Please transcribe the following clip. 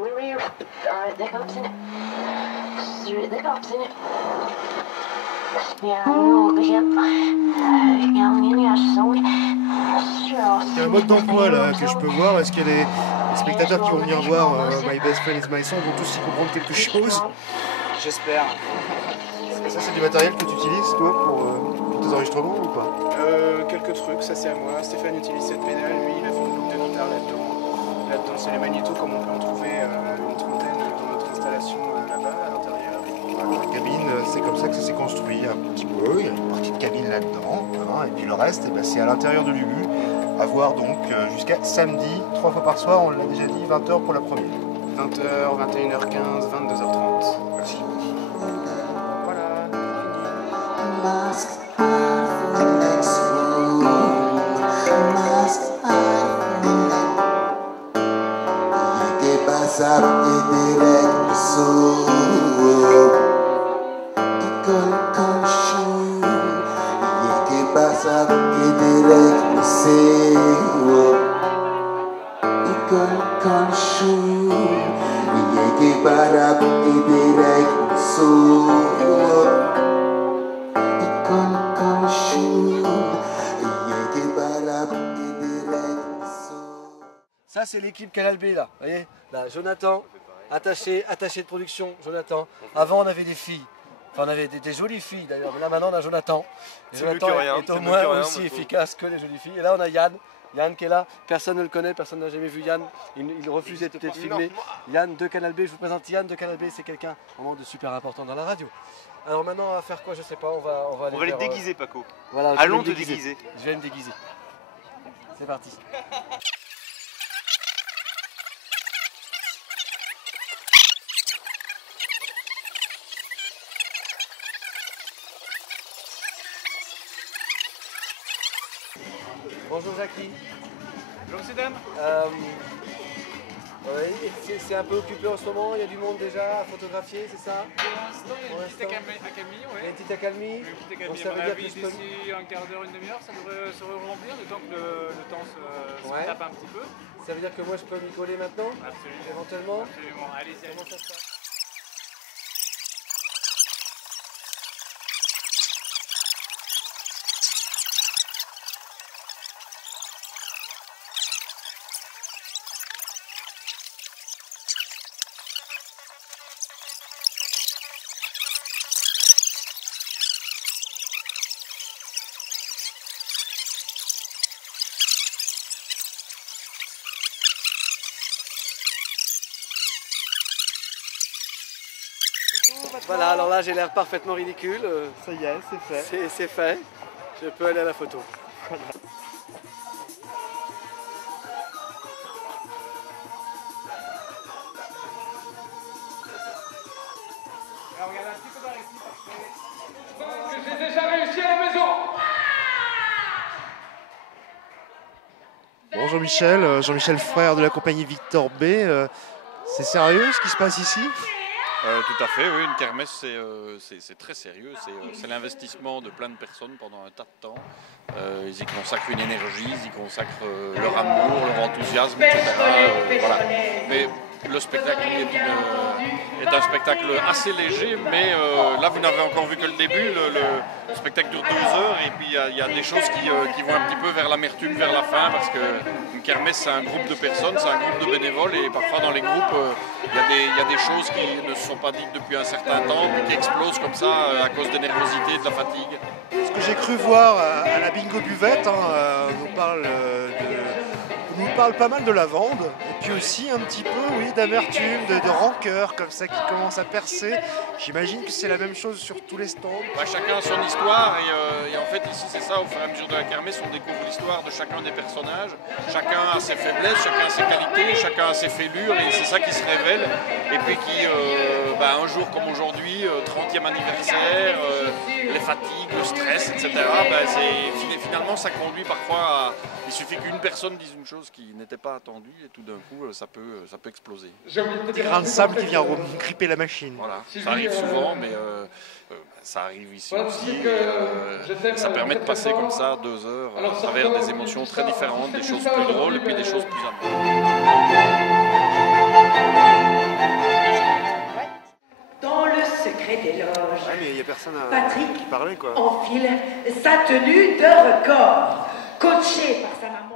Il y a un mode d'emploi là que je peux voir. Est-ce qu'il y a les spectateurs qui vont venir voir My Best Friend is My Song vont tous y comprendre quelque chose? J'espère. Ça, c'est du matériel que tu utilises, toi, pour tes enregistrements ou pas? Quelques trucs, ça c'est à moi. Stéphane utilise cette pédale, lui il a fait une boucle de guitare là-dedans. Là-dedans c'est les magnétos comme on peut en trouver une trentaine dans notre installation là-bas à l'intérieur. Voilà, la cabine, c'est comme ça que ça s'est construit un petit peu. Il y a une partie de cabine là-dedans, hein, et puis le reste, eh ben, c'est à l'intérieur de l'Ubu. À voir donc jusqu'à samedi, 3 fois par soir, on l'a déjà dit, 20h pour la première. 20h, 21h15, 22h30. Merci. Voilà. Ça c'est l'équipe Canal B là, vous voyez là, Jonathan, attaché de production, Jonathan. Avant on avait des filles, enfin on avait des jolies filles d'ailleurs, mais là maintenant on a Jonathan. Et Jonathan est au moins aussi efficace que les jolies filles. Et là on a Yann qui est là, personne ne le connaît, personne n'a jamais vu Yann, il refusait d'être filmé. Yann de Canal B, je vous présente Yann de Canal B, c'est quelqu'un vraiment de super important dans la radio. Alors maintenant on va faire quoi, je sais pas, on va aller les déguiser Paco. Voilà, allons te déguiser. Je vais me déguiser. C'est parti. Bonjour Jackie. Bonjour ces dames. Oui, c'est un peu occupé en ce moment, il y a du monde déjà à photographier, c'est ça? Pour l'instant, il y a une petite accalmie, Il y a une petite accalmie. Donc ça veut dire que d'ici un quart d'heure, une demi-heure, ça devrait se remplir, le temps que le temps se tape un petit peu. Ça veut dire que moi je peux m'y coller maintenant? Absolument. Éventuellement? Absolument, allez-y. Comment ça se passe? Voilà, alors là j'ai l'air parfaitement ridicule. Ça y est, c'est fait. C'est fait. Je peux aller à la photo. Voilà. Alors regarde un petit peu par ici parce que j'ai déjà réussi à la maison. Bon Jean-Michel frère de la compagnie Victor B. C'est sérieux ce qui se passe ici? Tout à fait, oui, une kermesse c'est très sérieux, c'est l'investissement de plein de personnes pendant un tas de temps. Ils y consacrent une énergie, ils y consacrent leur amour, leur enthousiasme, etc. Voilà. Mais le spectacle est un spectacle assez léger, mais là vous n'avez encore vu que le début. Le spectacle dure 2 heures et puis il y a des choses qui vont un petit peu vers l'amertume vers la fin, parce qu'une kermesse c'est un groupe de personnes, c'est un groupe de bénévoles, et parfois dans les groupes il y a des choses qui ne se sont pas dites depuis un certain temps, puis qui explosent comme ça à cause des nervosités, de la fatigue. Ce que j'ai cru voir à la bingo buvette, on nous parle pas mal de lavande, et puis aussi un petit peu, oui, d'amertume, de rancœur, comme ça, qui commence à percer. J'imagine que c'est la même chose sur tous les stands. Chacun a son histoire, et en fait ici c'est ça, au fur et à mesure de la kermesse, on découvre l'histoire de chacun des personnages. Chacun a ses faiblesses, chacun a ses qualités, chacun a ses fêlures, et c'est ça qui se révèle. Et puis qui, un jour comme aujourd'hui, 30e anniversaire, les fatigues, le stress, etc., finalement ça conduit parfois à... Il suffit qu'une personne dise une chose qui n'était pas attendue, et tout d'un coup ça peut exploser. Des grains de sable qui vient gripper la machine. Voilà, ça arrive souvent, mais ça arrive ici aussi. Ça permet de passer comme ça 2 heures à travers des émotions très différentes, des choses plus drôles et puis des choses plus amoureuses. près des loges. Ouais, mais il n'y a personne qui Patrick parlait, quoi. enfile sa tenue de record. Coaché par sa maman.